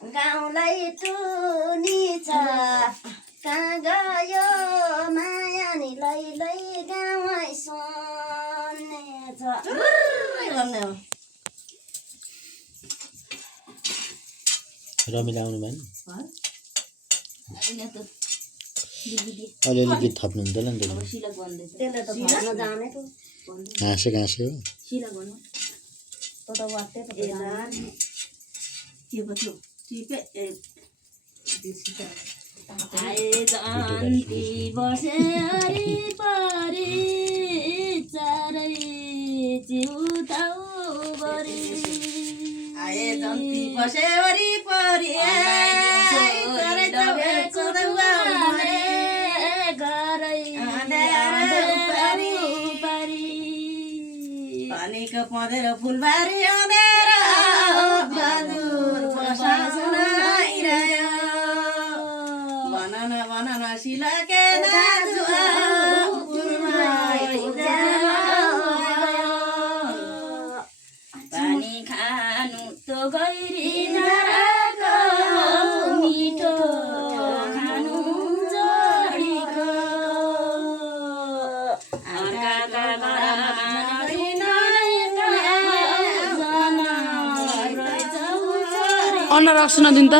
गाउँलाई टुनी छ कहाँ गयो माया नि लै गाउँै सोन्ने छ रमिला आउनु भएन अलिअलि गीत थप्नुहुन्छ होला नि त्यसले त भन्न जानेको हाँसे हाँसे हो त वाट्टै त के भयो ठिकै आए जन्ती बसे वरिपरि चारै चिउताउभरि आए जन्ती बसे वरिपरि चारै चिउताउभरि घरै पानीको पँधेर फुलबारी अँधेर बाजुर बसासन आइरह्यो बनन सिलके दाजु पानी खानु तो गैरी नराको मिठो खानु जोडीको अर्काका अन्डा रक्स नदिनु त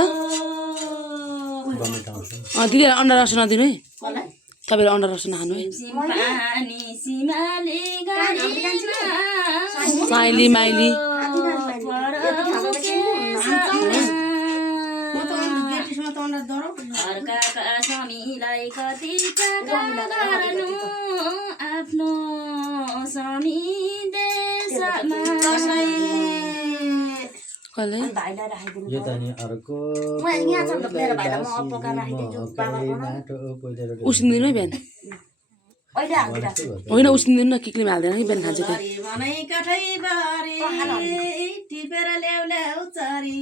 दिदी अन्डा रक्स नदिनु है तपाईँले अन्डा रक्स नखानु है माइली माइली अर्काका स्वामीलाई कति गर्नु आफ्नो स्वामी देशमा कसले यो त नि अर्को उसिन्दिनु है बिहान होइन उसिन्दिनु न किक्लीमा हाल्दैन कि बिहान खान्छ टिपेर ल्याउ चरी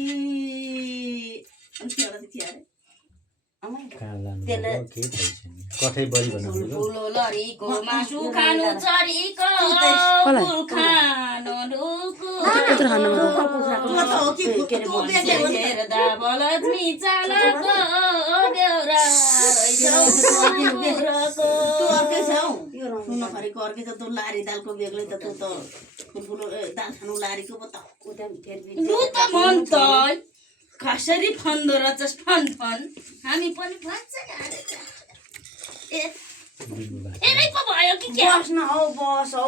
कठै बढी भन्नु ठुलो लरीको मासु खानु चरीको खानु ढुकु हेर्दा बलज्मी चालको बेउरा सुन्न खरेको अर्कै त तँ लारी दालको बेग्लै त तँ त ठुल्ठुलो दाल खानु लारीको पो त लु त मन त कसरी फन्दो रहेछस् फन हामी पनि भन्छ नि ए पो भयो कि के बस्न हौ बस हौ